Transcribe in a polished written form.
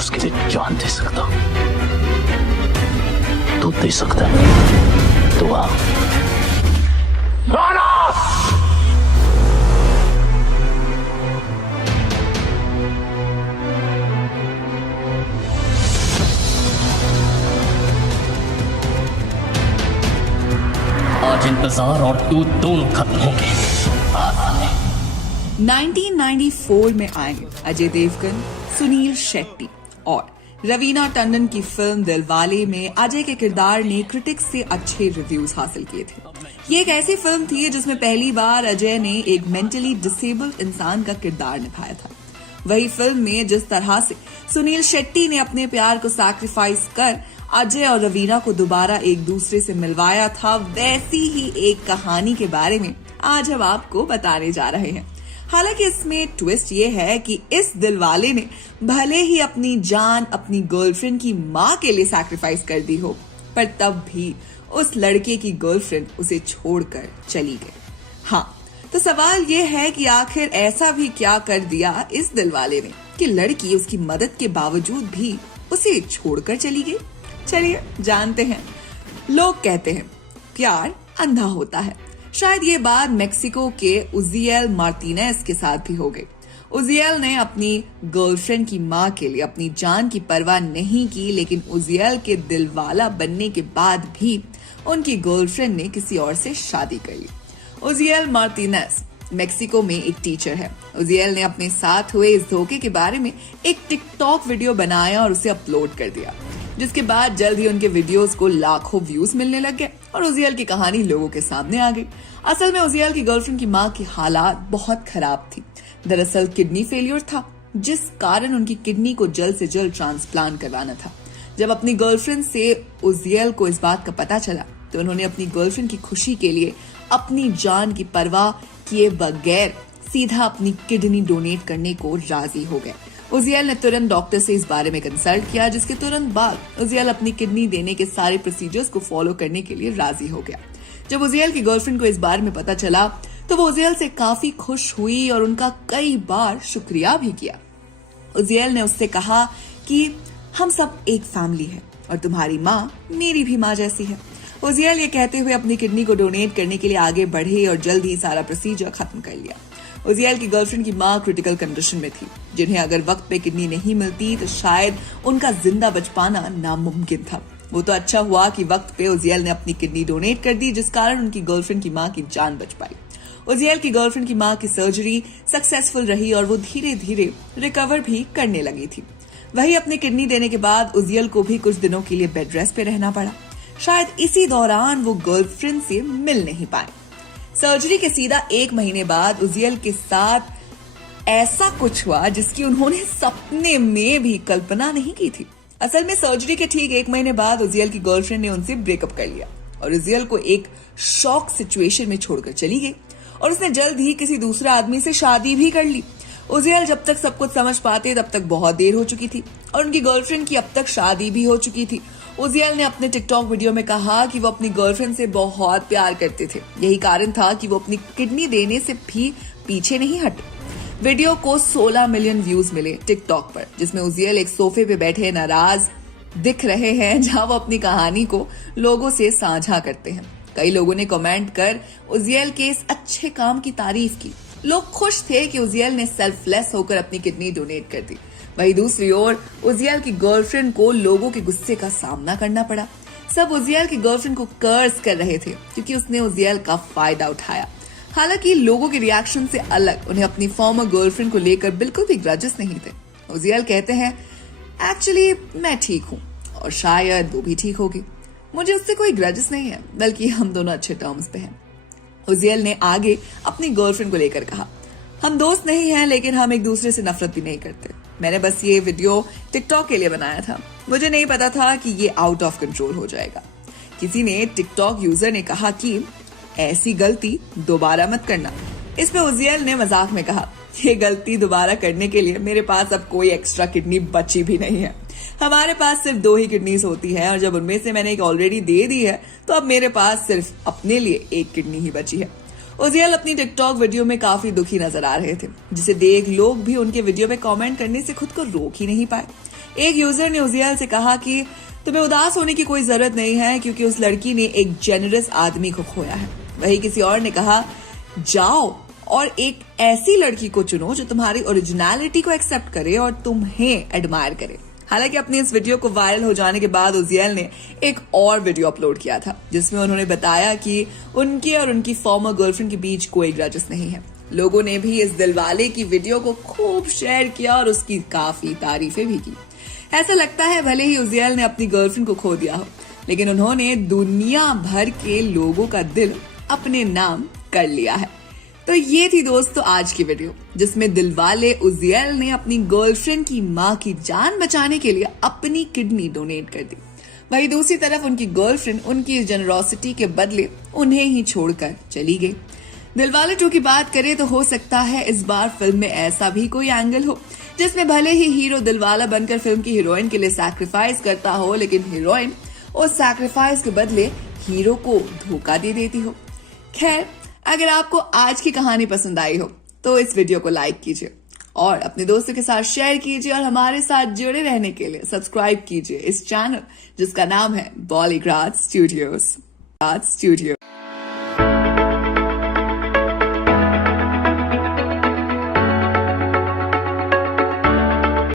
उसके लिए जान दे सकता हूं। तू दे सकता है तो आ। आज इंतजार और तू दोनों खत्म होंगे। 1994 में आए अजय देवगन, सुनील शेट्टी और रवीना टंडन की फिल्म दिलवाले में अजय के किरदार ने क्रिटिक्स से अच्छे रिव्यूज हासिल किए थे। ये एक ऐसी फिल्म थी जिसमें पहली बार अजय ने एक मेंटली डिसेबल्ड इंसान का किरदार निभाया था। वही फिल्म में जिस तरह से सुनील शेट्टी ने अपने प्यार को सैक्रिफाइस कर अजय और रवीना को दोबारा एक दूसरे से मिलवाया था, वैसी ही एक कहानी के बारे में आज हम आपको बताने जा रहे हैं। हालांकि इसमें ट्विस्ट ये है कि इस दिलवाले ने भले ही अपनी जान अपनी गर्लफ्रेंड की माँ के लिए सैक्रिफाइस कर दी हो, पर तब भी उस लड़के की गर्लफ्रेंड उसे छोड़कर चली गई। हाँ, तो सवाल ये है कि आखिर ऐसा भी क्या कर दिया इस दिलवाले ने कि लड़की उसकी मदद के बावजूद भी उसे छोड़कर चली गई। चलिए जानते हैं। लोग कहते हैं प्यार अंधा होता है। शायद ये बात मेक्सिको के उजियल मार्टिनेज के साथ भी हो गई। उजियल ने अपनी गर्लफ्रेंड की माँ के लिए अपनी जान की परवाह नहीं की, लेकिन उजियल के दिलवाला बनने के बाद भी उनकी गर्लफ्रेंड ने किसी और से शादी कर ली। उजियल मार्टिनेज मेक्सिको में एक टीचर है। उजियल ने अपने साथ हुए इस धोखे के बारे में एक टिकटॉक वीडियो बनाया और उसे अपलोड कर दिया, जिसके बाद जल्द ही उनके वीडियोस को लाखों व्यूज मिलने लग गए और उजियल की कहानी लोगों के सामने आ गई। असल में उजियल की गर्लफ्रेंड की माँ की हालात बहुत खराब थी। दरअसल किडनी फेलियर था, जिस कारण उनकी किडनी को जल्द से जल्द ट्रांसप्लांट करवाना था। जब अपनी गर्लफ्रेंड से उजियल को इस बात का पता चला तो उन्होंने अपनी गर्लफ्रेंड की खुशी के लिए अपनी जान की परवाह किए बगैर सीधा अपनी किडनी डोनेट करने को राजी हो गए। उजियल ने तुरंत डॉक्टर से इस बारे में कंसल्ट किया, जिसके तुरंत बाद उजियल अपनी किडनी देने के सारे प्रोसीजर्स को फॉलो करने के लिए राजी हो गया। जब उजियल की गर्लफ्रेंड को इस बारे में पता चला तो वो उजियल से काफी खुश हुई और उनका कई बार शुक्रिया भी किया। उजियल ने उससे कहा कि हम सब एक फैमिली है और तुम्हारी माँ मेरी भी माँ जैसी है। उजियल ये कहते हुए अपनी किडनी को डोनेट करने के लिए आगे बढ़े और जल्द ही सारा प्रोसीजर खत्म कर लिया। उजियल की गर्लफ्रेंड की माँ क्रिटिकल कंडीशन में थी, जिन्हें अगर वक्त पे किडनी नहीं मिलती तो शायद उनका जिंदा बच पाना नामुमकिन था। वो तो अच्छा हुआ कि वक्त पे उजियल ने अपनी किडनी डोनेट कर दी, जिस कारण उनकी गर्लफ्रेंड की माँ की जान बच पाई। उजियल की गर्लफ्रेंड की माँ की सर्जरी सक्सेसफुल रही और वो धीरे धीरे रिकवर भी करने लगी थी। वही अपनी किडनी देने के बाद उजियल को भी कुछ दिनों के लिए बेड रेस्ट पे रहना पड़ा। शायद इसी दौरान वो गर्लफ्रेंड से मिल नहीं पाए। सर्जरी के सीधा 1 महीने बाद उजियल के साथ ऐसा कुछ हुआ जिसकी उन्होंने सपने में भी कल्पना नहीं की थी। असल में सर्जरी के ठीक 1 महीने बाद उजियल की गर्लफ्रेंड ने उनसे ब्रेकअप कर लिया और उजियल को एक शॉक सिचुएशन में छोड़कर चली गई और उसने जल्द ही किसी दूसरे आदमी से शादी भी कर ली। उजियल जब तक सब कुछ समझ पाते तब तक बहुत देर हो चुकी थी और उनकी गर्लफ्रेंड की अब तक शादी भी हो चुकी थी। उजियल ने अपने टिकटॉक वीडियो में कहा कि वो अपनी गर्लफ्रेंड से बहुत प्यार करते थे। यही कारण था कि वो अपनी किडनी देने से भी पीछे नहीं हटे। वीडियो को 16 मिलियन व्यूज मिले टिकटॉक पर, जिसमें उजियल एक सोफे पे बैठे नाराज दिख रहे हैं, जहां वो अपनी कहानी को लोगों से साझा करते हैं। कई लोगों ने कमेंट कर उजियल के इस अच्छे काम की तारीफ की। लोग खुश थे कि उजियल ने सेल्फलेस होकर अपनी किडनी डोनेट कर दी। वहीं दूसरी ओर उजियल की गर्लफ्रेंड को लोगों के गुस्से का सामना करना पड़ा। सब उजियल की गर्लफ्रेंड को कर्ज कर रहे थे क्योंकि उसने उजियल का फायदा उठाया। हालांकि लोगों के रिएक्शन से अलग उन्हें अपनी फॉर्मर गर्लफ्रेंड को लेकर बिल्कुल भी ग्रजेस नहीं थे। उजियल कहते हैं, एक्चुअली मैं ठीक हूँ और शायद वो भी ठीक होगी। मुझे उससे कोई ग्रजेस नहीं है, बल्कि हम दोनों अच्छे टर्म्स पे हैं। उजियल ने आगे अपनी गर्लफ्रेंड को लेकर कहा, हम दोस्त नहीं हैं, लेकिन हम एक दूसरे से नफरत भी नहीं करते। मैंने बस ये वीडियो टिकटॉक के लिए बनाया था। मुझे नहीं पता था कि ये आउट ऑफ कंट्रोल हो जाएगा। किसी ने टिकटॉक यूजर ने कहा कि ऐसी गलती दोबारा मत करना। इस पे उजियल ने मजाक में कहा, ये गलती दोबारा करने के लिए मेरे पास अब कोई एक्स्ट्रा किडनी बची भी नहीं है। हमारे पास सिर्फ 2 ही किडनीज होती है और जब उनमें से मैंने एक ऑलरेडी दे दी है तो अब मेरे पास सिर्फ अपने लिए 1 किडनी ही बची है। उजियल अपनी टिकटॉक वीडियो में काफी दुखी नजर आ रहे थे, जिसे देख लोग भी उनके वीडियो में कमेंट करने से खुद को रोक ही नहीं पाए। एक यूजर ने उजियल से कहा कि तुम्हें उदास होने की कोई जरूरत नहीं है क्योंकि उस लड़की ने एक जेनरस आदमी को खोया है। वहीं किसी और ने कहा, जाओ और एक ऐसी लड़की को चुनो जो तुम्हारी ओरिजिनलिटी को एक्सेप्ट करे और तुम्हें एडमायर करे। हालांकि अपनी इस वीडियो को वायरल हो जाने के बाद उजियल ने एक और वीडियो अपलोड किया था जिसमें उन्होंने बताया कि उनके और उनकी फॉर्मर गर्लफ्रेंड के बीच कोई ग्रजेस नहीं है। लोगों ने भी इस दिलवाले की वीडियो को खूब शेयर किया और उसकी काफी तारीफें भी की। ऐसा लगता है भले ही उजियल ने अपनी गर्लफ्रेंड को खो दिया हो, लेकिन उन्होंने दुनिया भर के लोगों का दिल अपने नाम कर लिया है। तो ये थी दोस्तों आज की वीडियो जिसमें दिलवाले उजियल ने अपनी गर्लफ्रेंड की मां की जान बचाने के लिए अपनी किडनी डोनेट कर दी। वहीं दूसरी तरफ उनकी गर्लफ्रेंड उनकी जेनरोसिटी के बदले उन्हें ही छोड़कर चली गई। दिलवाले 2 की बात करें तो हो सकता है इस बार फिल्म में ऐसा भी कोई एंगल हो जिसमें भले ही हीरो दिलवाला बनकर फिल्म की हीरोइन के लिए सैक्रिफाइस करता हो, लेकिन हीरोइन उस सैक्रिफाइस के बदले हीरो को धोखा दे देती हो। खैर, अगर आपको आज की कहानी पसंद आई हो तो इस वीडियो को लाइक कीजिए और अपने दोस्तों के साथ शेयर कीजिए और हमारे साथ जुड़े रहने के लिए सब्सक्राइब कीजिए इस चैनल जिसका नाम है बॉलीग्राज स्टूडियोज।